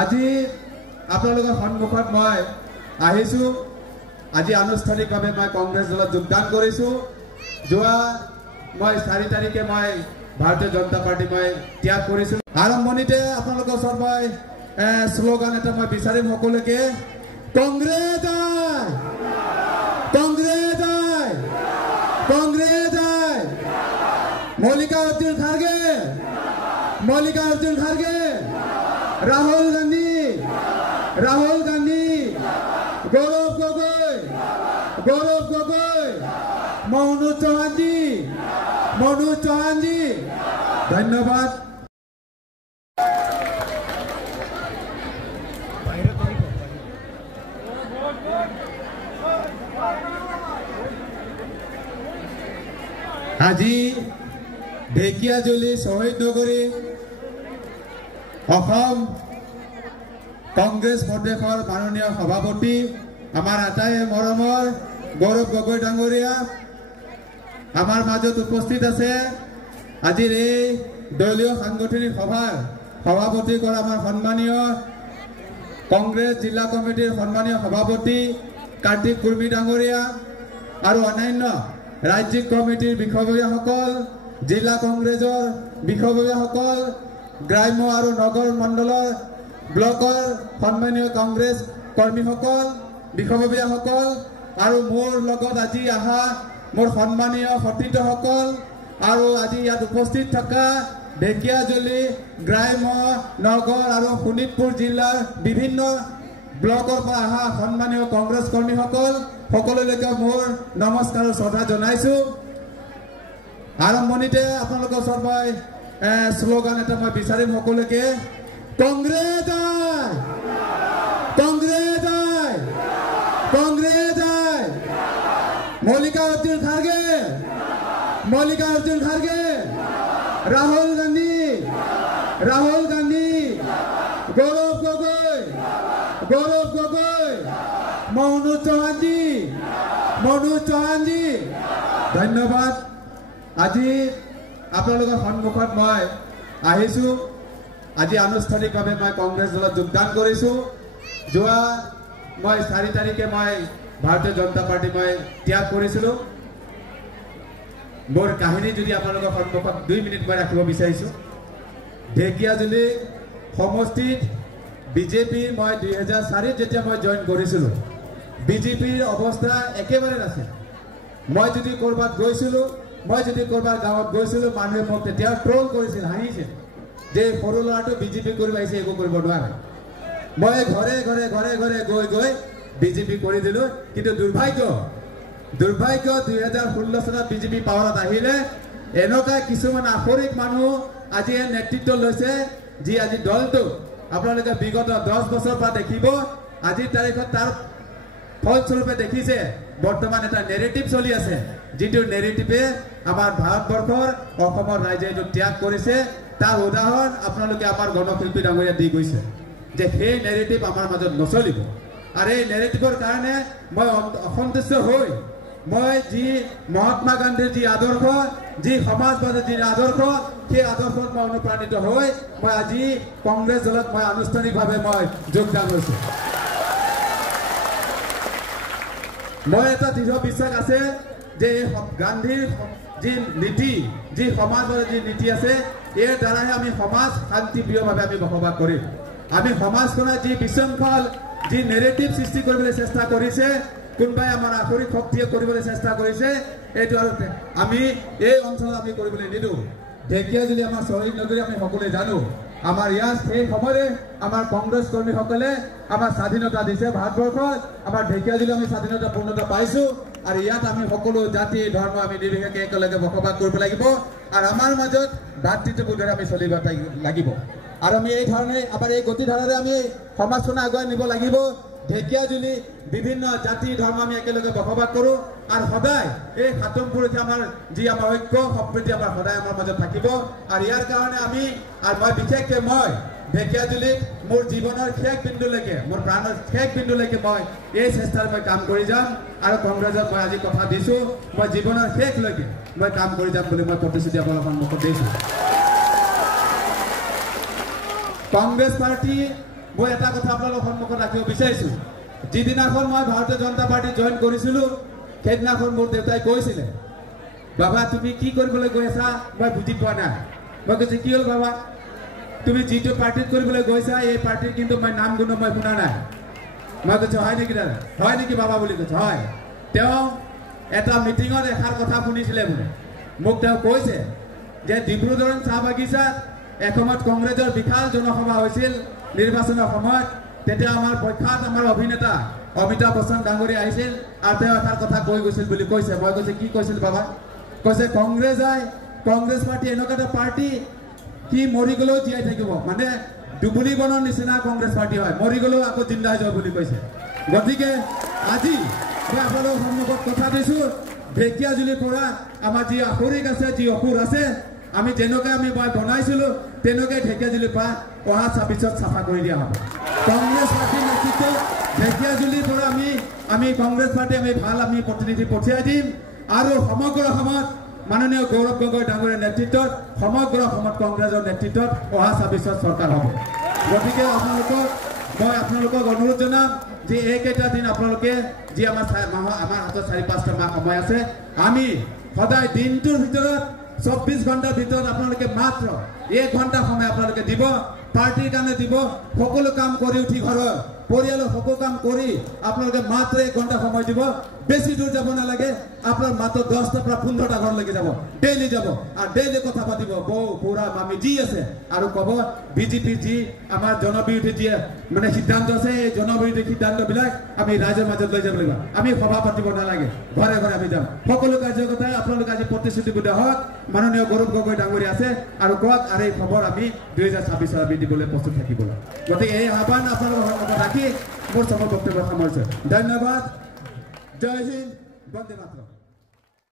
আজি আপোনালোকৰ সন্মুখত মই আহিছোঁ। আজি আনুষ্ঠানিকভাৱে মই কংগ্ৰেছ দলত যোগদান কৰিছোঁ। যোৱা মই 4 তাৰিখে মই ভাৰতীয় জনতা পাৰ্টি মই ত্যাগ কৰিছোঁ। আৰম্ভণিতে আপোনালোকৰ ওচৰত মই শ্লোগান এটা মই বিচাৰিম সকলোকে, কংগ্ৰেছ আই, কংগ্ৰেছ আই, কংগ্ৰেছ আই, মল্লিকাৰ্জুন খাৰ্গে, মল্লিকাৰ্জুন খাৰ্গে, ৰাহুল গান্ধী, ৰাহুল গান্ধী, গৌৰৱ গগৈ, গৌৰৱ গগৈ, মনোজ চৌহানজী, মনোজ চৌহানজী, ধন্যবাদ। আজি ঢেকিয়াজুলি শহীদ নগৰী অসম কংগ্ৰেছ প্ৰদেশৰ মাননীয় সভাপতি আমাৰ আটাই মৰমৰ গৌৰৱ গগৈ ডাঙৰীয়া আমাৰ মাজত উপস্থিত আছে। আজিৰ এই দলীয় সাংগঠনিক সভাৰ সভাপতি কৰা আমাৰ সন্মানীয় কংগ্ৰেছ জিলা কমিটিৰ সন্মানীয় সভাপতি কাৰ্তিক কুৰ্মী ডাঙৰীয়া আৰু অন্যান্য ৰাজ্যিক কমিটিৰ বিষয়ববীয়াসকল, জিলা কংগ্ৰেছৰ বিষয়ববীয়াসকল, গ্ৰাম্য আৰু নগৰ মণ্ডলৰ ব্লকৰ সন্মানীয় কংগ্ৰেছ কৰ্মীসকল, বিষয়ববীয়াসকল আৰু মোৰ লগত আজি অহা মোৰ সন্মানীয় সতীৰ্থসকল আৰু আজি ইয়াত উপস্থিত থকা ঢেকিয়াজুলি গ্ৰাম্য নগৰ আৰু শোণিতপুৰ জিলাৰ বিভিন্ন ব্লকৰ পৰা অহা সন্মানীয় কংগ্ৰেছ কৰ্মীসকল সকলোলৈকে মোৰ নমস্কাৰ আৰু শ্ৰদ্ধা জনাইছোঁ। আৰম্ভণিতে আপোনালোকৰ ওচৰত মই শ্লোগান এটা মই বিচাৰিম সকলোকে, কংগ্ৰেছ আই, কংগ্ৰেছ আই, কংগ্ৰেছ আই, মল্লিকাৰ্জুন খাৰ্গে, মল্লিকাৰ্জুন খাৰ্গে, ৰাহুল গান্ধী, ৰাহুল গান্ধী, গৌৰৱ গগৈ, গৌৰৱ গগৈ, মনোজ চৌহানজী, মনোজ চৌহানজী, ধন্যবাদ। আজি আপোনালোকৰ সন্মুখত মই আহিছোঁ। আজি আনুষ্ঠানিকভাৱে মই কংগ্ৰেছ দলত যোগদান কৰিছোঁ। যোৱা মই 4 তাৰিখে মই ভাৰতীয় জনতা পাৰ্টি মই ত্যাগ কৰিছিলোঁ। মোৰ কাহিনী যদি আপোনালোকৰ সন্মুখত 2 মিনিট মই ৰাখিব বিচাৰিছোঁ। ঢেকিয়াজুলি সমষ্টিত বিজেপিৰ মই 2004 যেতিয়া মই জইন কৰিছিলোঁ, বিজেপিৰ অৱস্থা একেবাৰে নাছিল। মই যদি ক'ৰবাত গৈছিলোঁ, মই যদি ক'ৰবাত গাঁৱত গৈছিলোঁ, মানুহে মোক তেতিয়া ট্ৰল কৰিছিল, হাঁহিছিল যে সৰু ল'ৰাটো বিজেপি কৰিব আহিছে, একো কৰিব নোৱাৰে। মই ঘৰে ঘৰে ঘৰে ঘৰে গৈ গৈ বিজেপি কৰি দিলোঁ। কিন্তু দুৰ্ভাগ্য 2016 চনত বিজেপি পাৱাৰত আহিলে এনেকুৱা কিছুমান আখৰিক মানুহ আজি নেতৃত্ব লৈছে, যি আজি দলটো আপোনালোকে বিগত 10 বছৰৰ পৰা দেখিব। আজিৰ তাৰিখত তাৰ ফলস্বৰূপে দেখিছে বৰ্তমান এটা নেৰেটিভ চলি আছে, যিটো নেৰেটিভে আমাৰ ভাৰতবৰ্ষৰ অসমৰ ৰাইজে এইটো ত্যাগ কৰিছে। তাৰ উদাহৰণ আপোনালোকে আমাৰ গণশিল্পী ডাঙৰীয়া দি গৈছে যে সেই নেৰেটিভ আমাৰ মাজত নচলিব। আৰু এই নেৰেটিভৰ কাৰণে মই অসন্তুষ্ট হৈ মই যি মহাত্মা গান্ধীৰ যি আদৰ্শ, যি সমাজবাদীৰ যি আদৰ্শ, সেই আদৰ্শত মই অনুপ্ৰাণিত হৈ মই আজি কংগ্ৰেছ দলত মই আনুষ্ঠানিকভাৱে মই যোগদান হৈছোঁ। মই এটা দৃঢ় বিশ্বাস আছে যে গান্ধীৰ যি নীতি, যি সমাজবাদৰ যি নীতি আছে, ইয়াৰ দ্বাৰাহে আমি সমাজ শান্তিপ্ৰিয়ভাৱে আমি বসবাস কৰিম। আমি সমাজখনৰ যি বিশৃংখল, যি নেৰেটিভ সৃষ্টি কৰিবলৈ চেষ্টা কৰিছে, কোনোবাই আমাৰ আখৰিক শক্তিয়ে কৰিবলৈ চেষ্টা কৰিছে, এইটো আৰু আমি এই অঞ্চলত আমি কৰিবলৈ নিদিওঁ। ঢেকিয়াজুলি আমাৰ শ্বহীদ নগৰী, আমি সকলোৱে জানো। আমাৰ ইয়াত সেই সময়তে আমাৰ কংগ্ৰেছ কৰ্মীসকলে আমাৰ স্বাধীনতা দিছে ভাৰতবৰ্ষত। আমাৰ ঢেকিয়াজুলি আমি স্বাধীনতা পূৰ্ণতা পাইছোঁ। আৰু ইয়াত আমি সকলো জাতি ধৰ্ম আমি নিৰ্বিশেষে একেলগে বসবাস কৰিব লাগিব। আৰু আমাৰ মাজত ভাতৃত্ববোধেৰে আমি চলিব লাগিব। আৰু আমি এই ধৰণে আমাৰ এই গতিধাৰাৰে আমি সমাজখন আগুৱাই নিব লাগিব। ঢেকিয়াজুলি বিভিন্ন জাতি ধৰ্ম আমি একেলগে বসবাস কৰোঁ। আৰু সদায় এই সাতম পুৰুষে আমাৰ যি আমাৰ ঐক্য সম্প্ৰীতি আমাৰ সদায় আমাৰ মাজত থাকিব। আৰু ইয়াৰ কাৰণে আমি আৰু মই বিশেষকৈ মই ঢেকিয়াজুলিত মোৰ জীৱনৰ শেষ বিন্দুলৈকে, মোৰ প্ৰাণৰ শেষ বিন্দুলৈকে মই এই চেষ্টাৰ মই কাম কৰি যাম। আৰু কংগ্ৰেছক মই আজি কথা দিছোঁ, মই জীৱনৰ শেষলৈকে মই কাম কৰি যাম বুলি মই প্ৰতিশ্ৰুতি আপোনালোকৰ সন্মুখত দিছোঁ। কংগ্ৰেছ পাৰ্টি মই এটা কথা আপোনালোকৰ সন্মুখত ৰাখিব বিচাৰিছোঁ যিদিনাখন মই ভাৰতীয় জনতা পাৰ্টি জইন কৰিছিলোঁ সেইদিনাখন মোৰ দেউতাই কৈছিলে বাবা তুমি কি কৰিবলৈ গৈ আছা মই বুজি পোৱা নাই মই কৈছোঁ কি হ'ল বাবা তুমি যিটো পাৰ্টিত কৰিবলৈ গৈছা এই পাৰ্টিৰ কিন্তু মই নাম গুণ মই শুনা নাই মই কৈছোঁ হয় নেকি দাদা হয় নেকি বাবা বুলি কৈছোঁ হয় তেওঁ এটা মিটিঙত এষাৰ কথা শুনিছিলে বোলে মোক তেওঁ কৈছে যে ডিব্ৰুগড় চাহ বাগিচাত এসময়ত কংগ্ৰেছৰ বিশাল জনসভা হৈছিল নিৰ্বাচনৰ সময়ত তেতিয়া আমাৰ প্ৰখ্যাত আমাৰ অভিনেতা অমিতাভ বচ্চন ডাঙৰীয়া আহিছিল আৰু তেওঁ এষাৰ কথা কৈ গৈছিল বুলি কৈছে মই কৈছোঁ কি কৈছিল বাবা কৈছে কংগ্ৰেছ পাৰ্টি এনেকুৱা এটা পাৰ্টি কি মৰি গ'লেও জীয়াই থাকিব মানে ডুবুলি বনৰ নিচিনা কংগ্ৰেছ পাৰ্টি হয় মৰি গ'লেও আকৌ জিন্দা হৈ যাব বুলি কৈছে গতিকে আজি মই আপোনালোকৰ সন্মুখত কথা দিছোঁ ঢেকীয়াজুলিৰ পৰা আমাৰ যি আসুৰিক আছে যি অসুৰ আছে আমি যেনেকৈ আমি বনাইছিলোঁ তেনেকৈ ঢেকীয়াজুলিৰ পৰা অহা 26ত চাফা কৰি দিয়া হ'ব কংগ্ৰেছ পাৰ্টিৰ নেতৃত্বত ঢেকীয়াজুলিৰ পৰা আমি কংগ্ৰেছ পাৰ্টি আমি প্ৰতিনিধি পঠিয়াই দিম আৰু সমগ্ৰ অসমত মাননীয় গৌৰৱ গগৈ ডাঙৰীয়াৰ নেতৃত্বত সমগ্ৰ অসমত কংগ্ৰেছৰ নেতৃত্বত অহা 26ত চৰকাৰ হ'ব গতিকে মই আপোনালোকক অনুৰোধ জনাম যে এইকেইটা দিন আপোনালোকে যি আমাৰ হাতত 4-5টা মাহ সময় আছে আমি সদায় দিনটোৰ ভিতৰত 24 ঘণ্টাৰ ভিতৰত আপোনালোকে মাত্ৰ 1 ঘণ্টা সময় আপোনালোকে দিব পাৰ্টিৰ কাৰণে দিব সকলো কাম কৰি উঠি ঘৰৰ পৰিয়ালৰ সকলো কাম কৰি আপোনালোকে মাত্ৰ 1 ঘণ্টা সময় দিব বেছি দূৰ যাব নালাগে আপোনাৰ মাত্ৰ 10টা পৰা 15টা ঘৰলৈকে যাব ডেইলি যাব আৰু ডেইলি কথা পাতিব বৌ পুৰা মামি যি আছে আৰু ক'ব বিজেপি যি আমাৰ জনবিৰোধী যি মানে সিদ্ধান্ত আছে এই জনবিৰোধী সিদ্ধান্তবিলাক আমি ৰাইজৰ মাজত লৈ যাব লাগিব আমি সভা পাতিব নালাগে ঘৰে ঘৰে আমি যাম সকলো কাৰ্যকৰ্তাই আপোনালোকে আজি প্ৰতিশ্ৰুতিবদ্ধ হওক মাননীয় গৌৰৱ গগৈ ডাঙৰীয়া আছে আৰু কওক আৰু এই খবৰ আমি 2026 আমি দিবলৈ প্ৰস্তুত থাকিব গতিকে এই আহ্বান আপোনালোকৰ সন্মুখত ৰাখি মোৰ বক্তব্য সামৰিছোঁ ধন্যবাদ জয় হিন্দ বন্দে মাতৰম